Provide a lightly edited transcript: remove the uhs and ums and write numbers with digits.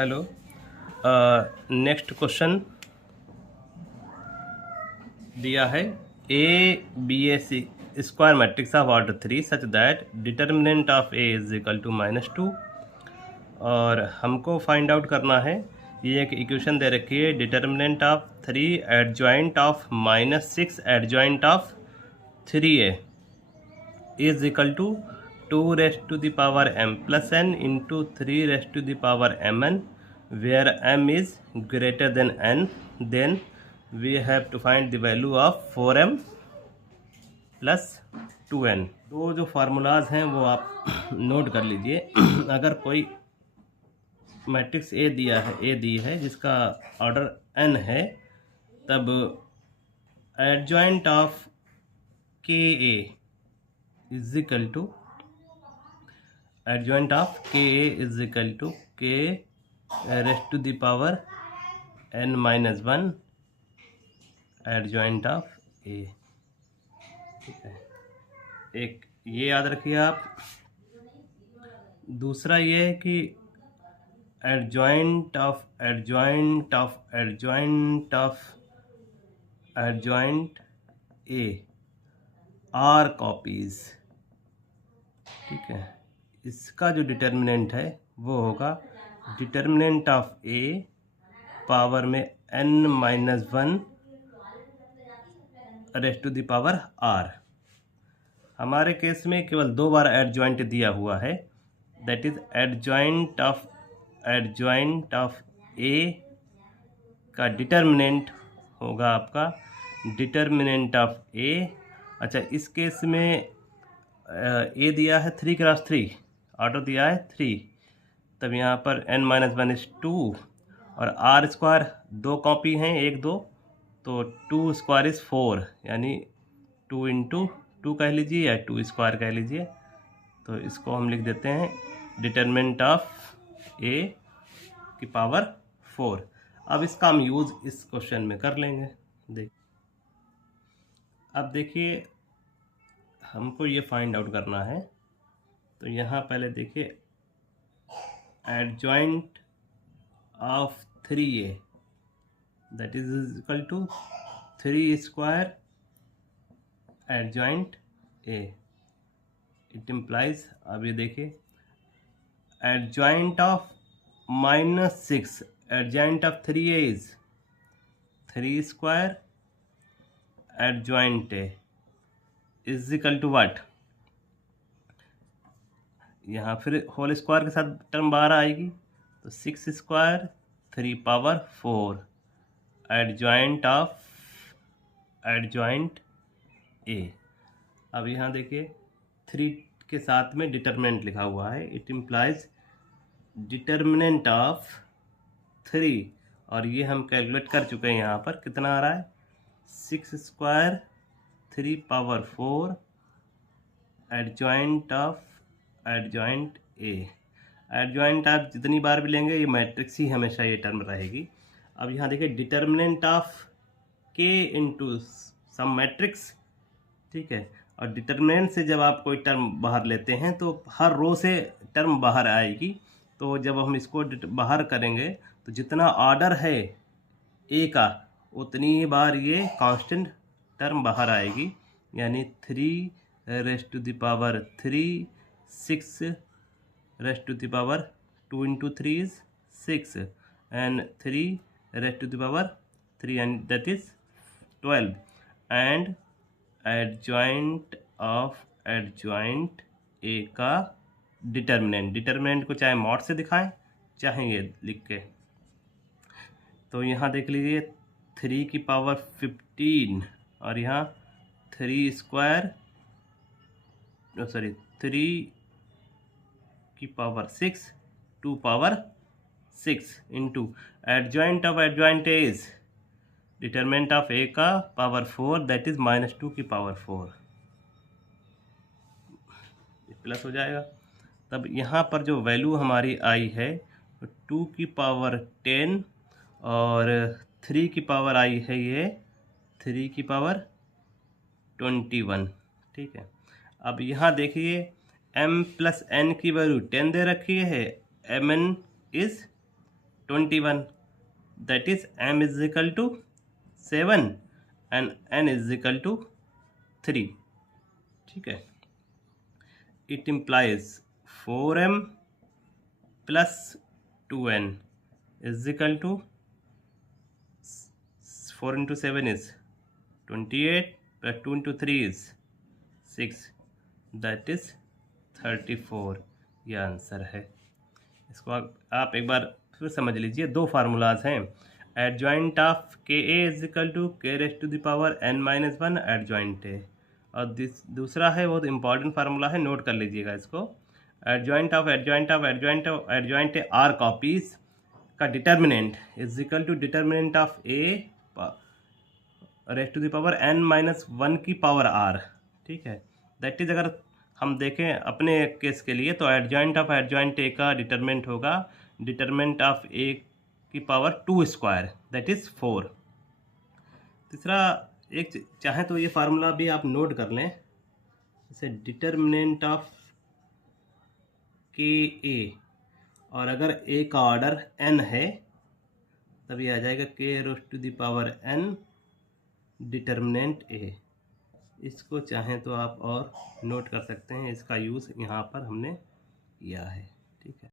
Hello. Next question दिया है A B A C square matrix of order 3 such that determinant of A is equal to -2 और हमको find out करना है। ये एक इक्वेशन दे रखी है, determinant of 3 adjoint of -6 adjoint of 3a is equal to 2 raised to the power m plus n into 3 raised to the power mn, where m is greater than n, then we have to find the value of 4m plus 2n। दो जो formulas हैं वो आप note कर लीजिए। अगर कोई matrix A दी है जिसका ऑर्डर n है, तब एडजॉइंट ऑफ के A is equal to adjoint of ka is equal to k raised to the power n minus 1 adjoint of a। ठीक है, एक ये याद रखिए आप। दूसरा ये है कि adjoint of a are copies। ठीक है, इसका जो डिटर्मिनेंट है वो होगा डिटर्मिनेंट ऑफ ए पावर में n-1 raised to the power r। हमारे केस में केवल 2 बार एडजॉइंट दिया हुआ है, that is adjoint of A का डिटर्मिनेंट होगा आपका डिटर्मिनेंट ऑफ ए। अच्छा, इस केस में ए दिया है 3 क्रॉस 3, ऑर्डर दिया है 3, तब यहाँ पर n-1 इज 2 और r स्क्वायर 2 कॉपी हैं, 1 2, तो 2 स्क्वायर इज 4, यानी 2 इंटू 2 कह लीजिए या 2 स्क्वायर कह लीजिए। तो इसको हम लिख देते हैं डिटर्मिनेंट ऑफ ए की पावर 4। अब इसका हम यूज़ इस क्वेश्चन में कर लेंगे। अब देखिए, हमको ये फाइंड आउट करना है, तो यहाँ पहले देखिए adjoint of 3a that is equal to 3 square adjoint a। It implies, अब ये देखिए adjoint of -6 adjoint of 3a is 3 square adjoint a is equal to what. यहाँ फिर होल स्क्वायर के साथ टर्म बाहर आएगी, तो 6 स्क्वायर 3 पावर 4 एडजॉइंट ए। अब यहाँ देखिए 3 के साथ में डिटर्मिनेंट लिखा हुआ है, इट इम्प्लाइज डिटर्मिनेंट ऑफ 3, और ये हम कैलकुलेट कर चुके हैं। यहाँ पर कितना आ रहा है, 6 square 3 power 4 adjoint A. Adjoint आप जितनी बार भी लेंगे ये मैट्रिक्स ही हमेशा ये टर्म रहेगी। अब यहाँ देखिए डिटर्मिनेंट ऑफ के इंटू सम मैट्रिक्स। ठीक है, और डिटर्मिनेंट से जब आप कोई टर्म बाहर लेते हैं तो हर रो से टर्म बाहर आएगी, तो जब हम इसको बाहर करेंगे तो जितना ऑर्डर है ए का उतनी ही बार ये कांस्टेंट टर्म बाहर आएगी, यानी 3 raised to the power 3, 6 raised to the power 2 into 3 is 6 and 3 raised to the power 3 and that is 12 and adjoint A का डिटर्मिनेंट को चाहे मॉड से दिखाएं चाहे ये लिख के। तो यहाँ देख लीजिए 3 की पावर 15 और यहाँ 3 स्क्वायर 3 की power 6 2 power 6 into adjoint A is determinant of A का पावर 4 दैट इज -2 की पावर 4 प्लस हो जाएगा। तब यहाँ पर जो वैल्यू हमारी आई है 2 की पावर 10 और 3 की पावर आई है ये 3 की पावर 21। ठीक है, अब यहाँ देखिए m प्लस n की वैल्यू 10 दे रखी है, mn is 21, that is m is equal to 7 and n is equal to 3. ठीक है, it implies 4m plus 2n is equal to 4 into 7 is 28 plus 2 into 3 is 6, that is 34. यह answer है। इसको आप एक बार फिर समझ लीजिए। दो फार्मूलाज हैं, एडजॉइंट ऑफ के A is equal to K raised to the power n minus 1 adjoint A, और दूसरा है बहुत इंपॉर्टेंट फार्मूला है, नोट कर लीजिएगा इसको। Adjoint of A are copies का determinant is equal to determinant of A raised to the power n minus 1 की पावर r। ठीक है, दैट इज अगर हम देखें अपने केस के लिए तो एडजॉइंट ऑफ एडजॉइंट ए का डिटरमिनेंट होगा डिटरमिनेंट ऑफ ए की पावर 2 स्क्वायर, दैट इज़ 4। तीसरा एक चाहे तो ये फार्मूला भी आप नोट कर लें, जैसे डिटरमिनेंट ऑफ के ए, और अगर ए का ऑर्डर n है तब ये आ जाएगा K raised to the power n determinant A. इसको चाहें तो आप और नोट कर सकते हैं, इसका यूज़ यहाँ पर हमने किया है। ठीक है।